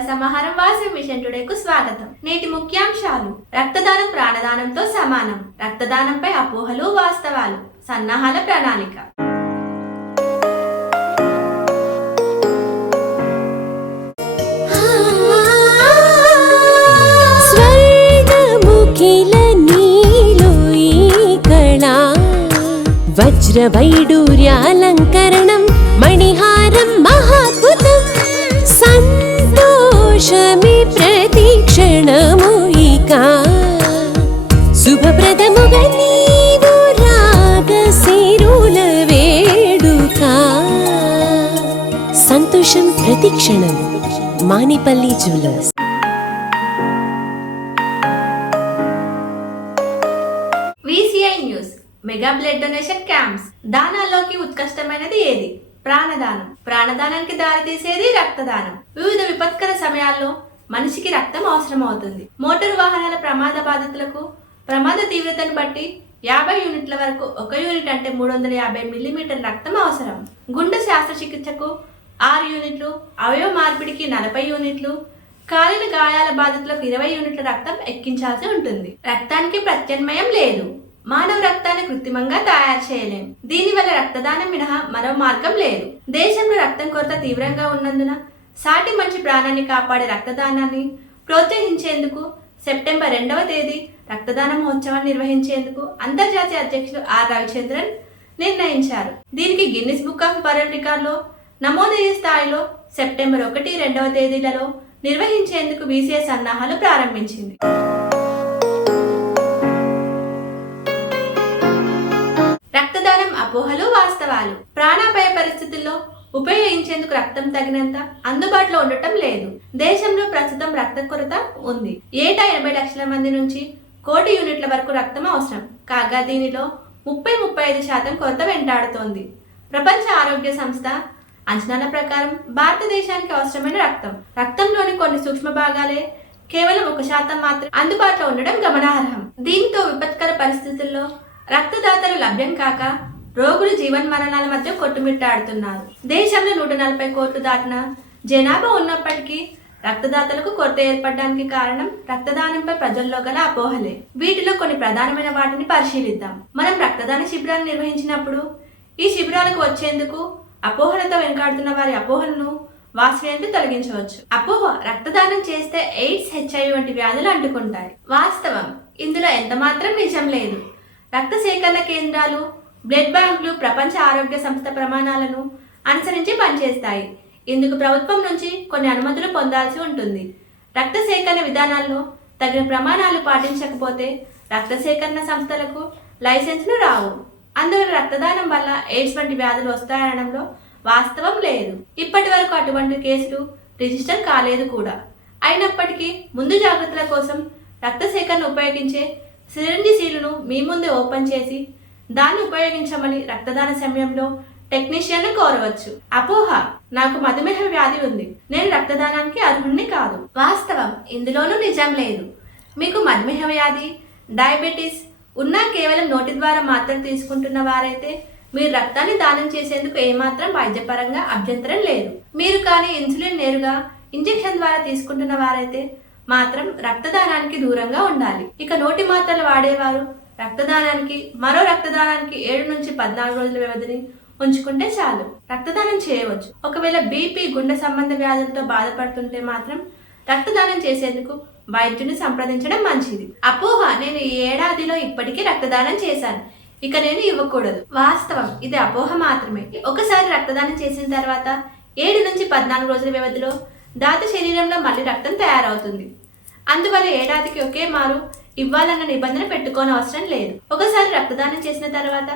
సమాహారం washing machine టుడేకు స్వాగతం. నేటి ముఖ్యాంశాలు. రక్తదానం ప్రాణదానంతో సమానం. రక్తదానంపై అపోహలు వాస్తవాలు. సన్నాహాల ప్రణాళిక. వజ్ర వైడూర్యాలంకరణ సంతోషమి ప్రతిక్షణము ఇక. శుభప్రదముగా నీవు రాగ వేడుక. సంతోషం ప్రతిక్షణం Manipalli jewellers. VCI news. Mega blood donation camps. దానాల్లోకి ఉత్కృష్టమైనది ఏది? ప్రాణదానం. ప్రాణదానానికి దారితీసేది రక్తదానం. వివిధ విపత్కర సమయాల్లో మనిషికి రక్తం అవసరం అవుతుంది మోటారు వాహనాల ప్రమాద బాధితులకు ప్రమాద తీవ్రతను బట్టి యాభై యూనిట్ల వరకు ఒక యూనిట్ అంటే మూడు వందల యాభై మిల్లీమీటర్ రక్తం అవసరం. గుండె శస్త్రచికిత్సకు ఆరు యూనిట్లు అవయవ మార్పిడికి నలభై యూనిట్లు కాలిన గాయాల బాధితులకు ఇరవై యూనిట్ల రక్తం ఎక్కించాల్సి ఉంటుంది. రక్తానికి ప్రత్యామ్నాయం లేదు. మానవ రక్తాన్ని కృత్రిమంగా తయారు చేయలేం. దీనివల్ల రక్తదానం మినహా మరో మార్గం లేదు. దేశంలో రక్తం కొరత తీవ్రంగా ఉన్నందున సాటి మంచి ప్రాణాన్ని కాపాడే రక్తదానాన్ని ప్రోత్సహించేందుకు సెప్టెంబర్ రెండవ తేదీ రక్తదాన మహోత్సవాన్ని నిర్వహించేందుకు అంతర్జాతీయ అధ్యక్షులు ఆర్ రవిచంద్రన్ నిర్ణయించారు. దీనికి గిన్నిస్ బుక్ ఆఫ్ వరల్డ్ రికార్డులో నమోదయ్యే స్థాయిలో సెప్టెంబర్ ఒకటి రెండవ తేదీలలో నిర్వహించేందుకు బీసీఎస్ సన్నాహాలు ప్రారంభించింది. అపోహలు వాస్తవాలు. ప్రాణాపాయ పరిస్థితుల్లో ఉపయోగించేందుకు రక్తం తగినంత అందుబాటులో ఉండటం లేదు. దేశంలో ప్రస్తుతం రక్త కొరత ఉంది. ఏటా ఎనభై లక్షల మంది నుంచి కోటి యూనిట్ల వరకు రక్తం అవసరం. కాగా దీనిలో ముప్పై ముప్పై ఐదు శాతం కొరత వెంటాడుతోంది. ప్రపంచ ఆరోగ్య సంస్థ అంచనాల ప్రకారం భారతదేశానికి అవసరమైన రక్తం. రక్తంలోని కొన్ని సూక్ష్మ భాగాలే కేవలం ఒక శాతం మాత్రం అందుబాటులో ఉండడం గమనార్హం. దీంతో విపత్కర పరిస్థితుల్లో రక్తదాతలు లభ్యం కాక రోగులు జీవన్మరణాల మధ్య కొట్టుమిట్టాడుతున్నారు. దేశంలో నూట నలభై కోట్లు దాటిన జనాభా ఉన్నప్పటికీ రక్తదాతలకు కొరత ఏర్పడడానికి కారణం రక్తదానంపై ప్రజల్లో గల అపోహలే. వీటిలో కొన్ని ప్రధానమైన వాటిని పరిశీలిద్దాం. మనం రక్తదాన శిబిరాన్ని నిర్వహించినప్పుడు ఈ శిబిరాలకు వచ్చేందుకు అపోహలతో వెనుకాడుతున్న వారి అపోహలను వాస్తవానికి తొలగించవచ్చు. అపోహ రక్తదానం చేస్తే ఎయిడ్స్ హెచ్ఐవి వంటి వ్యాధులు అంటుకుంటాయి. వాస్తవం ఇందులో ఎంత మాత్రం నిజం లేదు. రక్త సేకరణ కేంద్రాలు బ్లడ్ బ్యాంకులు ప్రపంచ ఆరోగ్య సంస్థ ప్రమాణాలను అనుసరించి పనిచేస్తాయి. ఇందుకు ప్రభుత్వం నుంచి కొన్ని అనుమతులు పొందాల్సి ఉంటుంది. రక్త సేకరణ విధానాల్లో తగిన ప్రమాణాలు పాటించకపోతే రక్త సేకరణ సంస్థలకు లైసెన్సులు రావు. అందువల్ల రక్తదానం వల్ల ఎయిడ్స్ వంటి వ్యాధులు వస్తాయనడంలో వాస్తవం లేదు. ఇప్పటి వరకు అటువంటి కేసులు రిజిస్టర్ కాలేదు కూడా. అయినప్పటికీ ముందు జాగ్రత్తల కోసం రక్త సేకరణ ఉపయోగించే సిరంజి సీలును మీ ముందే ఓపెన్ చేసి దాన్ని ఉపయోగించమని రక్తదాన సమయంలో టెక్నీషియన్ కోరవచ్చు. అపోహ నాకు మధుమేహ వ్యాధి ఉంది. నేను రక్తదానానికి అర్హుణ్ణి కాదు. వాస్తవం ఇందులోనూ నిజం లేదు. మీకు మధుమేహ వ్యాధి డయాబెటీస్ ఉన్నా కేవలం నోటి ద్వారా మాత్రం తీసుకుంటున్న వారైతే మీరు రక్తాన్ని దానం చేసేందుకు ఏమాత్రం వైద్యపరంగా అభ్యంతరం లేదు. మీరు కానీ ఇన్సులిన్ నేరుగా ఇంజెక్షన్ ద్వారా తీసుకుంటున్న వారైతే మాత్రం రక్తదానానికి దూరంగా ఉండాలి. ఇక నోటి మాత్రలు వాడేవారు రక్తదానానికి మరో రక్తదానానికి ఏడు నుంచి పద్నాలుగు రోజుల వ్యవధిని ఉంచుకుంటే చాలు. రక్తదానం చేయవచ్చు. ఒకవేళ బీపీ గుండె సంబంధ వ్యాధులతో బాధపడుతుంటే మాత్రం రక్తదానం చేసేందుకు వైద్యుని సంప్రదించడం మంచిది. అపోహ నేను ఈ ఏడాదిలో ఇప్పటికీ రక్తదానం చేశాను. ఇక నేను ఇవ్వకూడదు. వాస్తవం ఇది అపోహ మాత్రమే. ఒకసారి రక్తదానం చేసిన తర్వాత ఏడు నుంచి పద్నాలుగు రోజుల వ్యవధిలో దాత శరీరంలో మళ్ళీ రక్తం తయారవుతుంది. అందువల్ల ఏడాదికి ఒకే మారు ఇవ్వాలన్న నిబంధన పెట్టుకోని అవసరం లేదు. ఒకసారి రక్తదానం చేసిన తర్వాత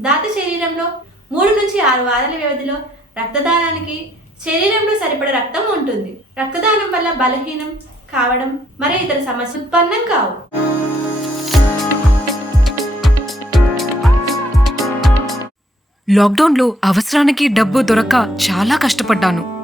దాత శరీరంలో మూడు నుంచి ఆరు వారాల వ్యవధిలో రక్తదానానికి శరీరంలో సరిపడ రక్తం ఉంటుంది. రక్తదానం వల్ల బలహీనం కావడం మరే ఇతర సమస్య ఉత్పన్నం కావు. లాక్డౌన్లో అవసరానికి డబ్బు దొరక్క చాలా కష్టపడ్డాను.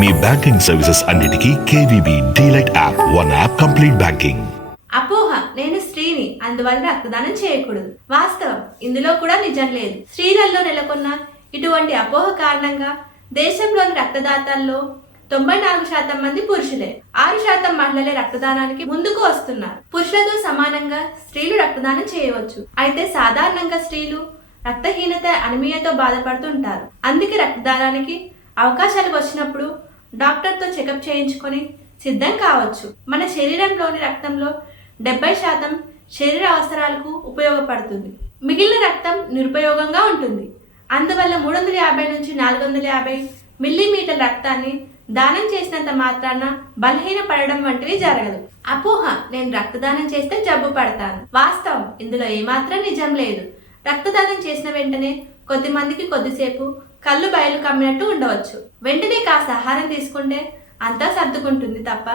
మీ బ్యాంకింగ్ సర్వీసెస్ అన్నిటికీ KVB DLite app. One app complete banking. అపోహ నేను స్త్రీని అందువల్ల రక్తదానం చేయకూడదు. వాస్తవం ఇందులో కూడా నిజం లేదు. స్త్రీలలో నెలకొన్న ఇటువంటి అపోహ కారణంగా దేశంలోని రక్తదాతల్లో తొంభై నాలుగు శాతం మంది పురుషులే. ఆరు శాతం మహిళలే రక్తదానానికి ముందుకు వస్తున్నారు. పురుషులతో సమానంగా స్త్రీలు రక్తదానం చేయవచ్చు. అయితే సాధారణంగా స్త్రీలు రక్తహీనత అనిమియతో బాధపడుతుంటారు. అందుకే రక్తదానానికి అవకాశాలు వచ్చినప్పుడు డాక్టర్తో చెకప్ చేయించుకొని సిద్ధం కావచ్చు. మన శరీరంలోని రక్తంలో డెబ్బై శాతం శరీర అవసరాలకు ఉపయోగపడుతుంది. మిగిలిన రక్తం నిరుపయోగంగా ఉంటుంది. అందువల్ల మూడు వందల యాభై నుంచి నాలుగు వందల యాభై మిల్లీమీటర్ రక్తాన్ని దానం చేసినంత మాత్రాన బలహీన పడడం వంటివి జరగదు. అపోహ నేను రక్తదానం చేస్తే జబ్బు పడతాను. వాస్తవం ఇందులో ఏమాత్రం నిజం లేదు. రక్తదానం చేసిన వెంటనే కొద్ది మందికి కొద్దిసేపు కళ్ళు బయలు కమ్మినట్టు ఉండవచ్చు. వెంటనే కాస్త ఆహారం తీసుకుంటే అంతా సర్దుకుంటుంది తప్ప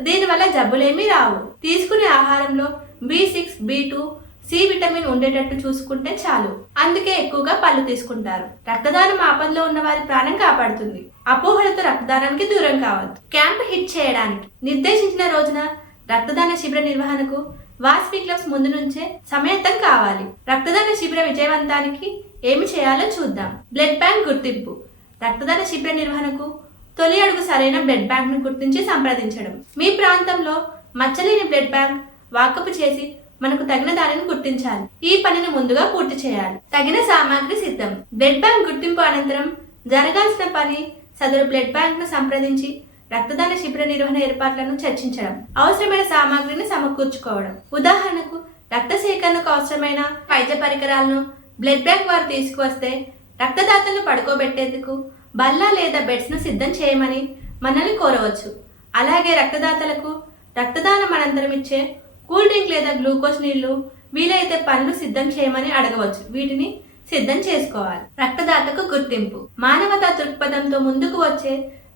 దీనివల్ల జబ్బులేమీ రావు. తీసుకునే ఆహారంలో B six B two C vitamin ఉండేటట్టు చూసుకుంటే చాలు. అందుకే ఎక్కువగా పళ్ళు తీసుకుంటారు. రక్తదానం ఆపదలో ఉన్న వారి ప్రాణం కాపాడుతుంది. అపోహలతో రక్తదానానికి దూరం కావద్దు. క్యాంప్ హిట్ చేయడానికి నిర్దేశించిన రోజున రక్తదాన శిబిర నిర్వహణకు వాస్పీ క్లబ్స్ ముందు నుంచే సమయత్తం కావాలి. రక్తదాన శిబిర విజయవంతానికి ఏమి చేయాలో చూద్దాం. బ్లడ్ బ్యాంక్ గుర్తింపు. రక్తదాన శిబిర నిర్వహణకు తొలి అడుగు సరైన బ్లడ్ బ్యాంక్ను గుర్తించి సంప్రదించడం. మీ ప్రాంతంలో మచ్చలేని బ్లడ్ బ్యాంక్ వాకపు చేసి మనకు తగిన దానిని గుర్తించాలి. ఈ పనిని ముందుగా పూర్తి చేయాలి. తగిన సామాగ్రి సిద్ధం. బ్లడ్ బ్యాంక్ గుర్తింపు అనంతరం జరగాల్సిన పని సదరు బ్లడ్ బ్యాంక్ను సంప్రదించి రక్తదాన శిబిర నిర్వహణ ఏర్పాట్లను చర్చించడం. అవసరమైన సామాగ్రిని సమకూర్చుకోవడం. ఉదాహరణకు రక్త సేకరణకు అవసరమైన వైద్య పరికరాలను బ్లడ్ బ్యాంక్ వారు తీసుకువస్తే రక్తదాతలను పడుకోబెట్టేందుకు బల్ల లేదా బెడ్స్ను సిద్ధం చేయమని మనల్ని కోరవచ్చు. అలాగే రక్తదాతలకు రక్తదానం అనంతరం ఇచ్చే కూల్ డ్రింక్ లేదా గ్లూకోజ్ నీళ్ళు వీలైతే పనులు సిద్ధం చేయమని అడగవచ్చు. వీటిని సిద్ధం చేసుకోవాలి. రక్తదాతకు గుర్తింపు. మానవతా దృక్పథంతో ముందుకు వచ్చే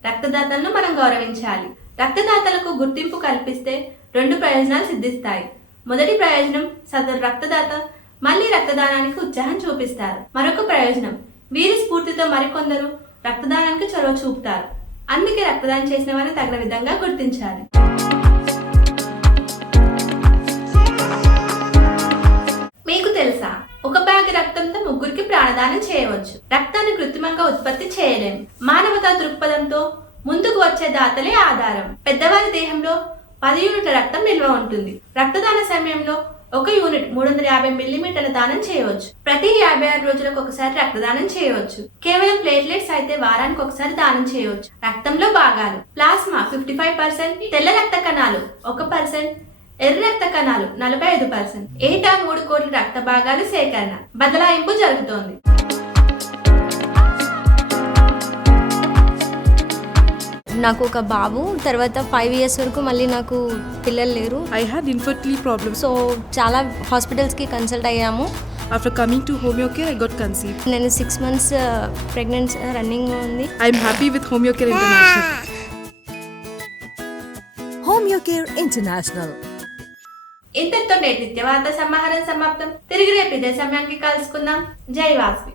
రక్తదాతలను మనం గౌరవించాలి. రక్తదాతలకు గుర్తింపు కల్పిస్తే రెండు ప్రయోజనాలు సిద్ధిస్తాయి. మొదటి ప్రయోజనం సదరు రక్తదాత మళ్ళీ రక్తదానానికి ఉత్సాహం చూపిస్తారు. మరొక ప్రయోజనం వీరి స్ఫూర్తితో మరికొందరు రక్తదానానికి చొరవ చూపుతారు. అందుకే రక్తదానం చేసిన వారిని తగిన విధంగా గుర్తించాలి. మీకు తెలుసా? ఒక బ్యాగ్ రక్తంతో ముగ్గురికి ప్రాణదానం చేయవచ్చు. రక్తాన్ని కృత్రిమంగా ఉత్పత్తి చేయలేము మానవతా దృక్పథంతో ముందుకు వచ్చే దాతలే ఆధారం. పెద్దవారి దేహంలో పది యూనిట్ల రక్తం నిల్వ ఉంటుంది. రక్తదాన సమయంలో ఒక యూనిట్ మూడు వందల యాభై మిల్లీమీటర్ల దానం చేయవచ్చు. ప్రతి యాభై ఆరు రోజులకు ఒకసారి రక్తదానం చేయవచ్చు. కేవలం ప్లేట్లెట్స్ అయితే వారానికి ఒకసారి దానం చేయవచ్చు. రక్తంలో భాగాలు. ప్లాస్మా ఫిఫ్టీ ఫైవ్ పర్సెంట్ తెల్ల రక్త కణాలు ఒక పర్సెంట్ ఎర్ర రక్త కణాలు నలభై ఐదు పర్సెంట్. ఏటా మూడు కోట్ల రక్త భాగాలు సేకరణ. బదలాయింపు జరుగుతోంది. నాకు ఒక బాబు తర్వాత ఫైవ్ ఇయర్స్ వరకు మళ్ళీ నాకు పిల్లలు లేరు. I had infertility problem so చాలా హాస్పిటల్స్కి కన్సల్ట్ అయ్యాము. After coming to Homeocare I got conceive నేను సిక్స్ మంత్స్ ప్రెగ్నెన్స్ రన్నింగ్ ఉంది. I'm happy with Homeocare International Homeocare International ఇంతటితో నేటి నిత్యవార్త సమాహారం సమాప్తం. తిరిగి రేపు ఇదే సమయానికి కలుసుకుందాం. జై వాసి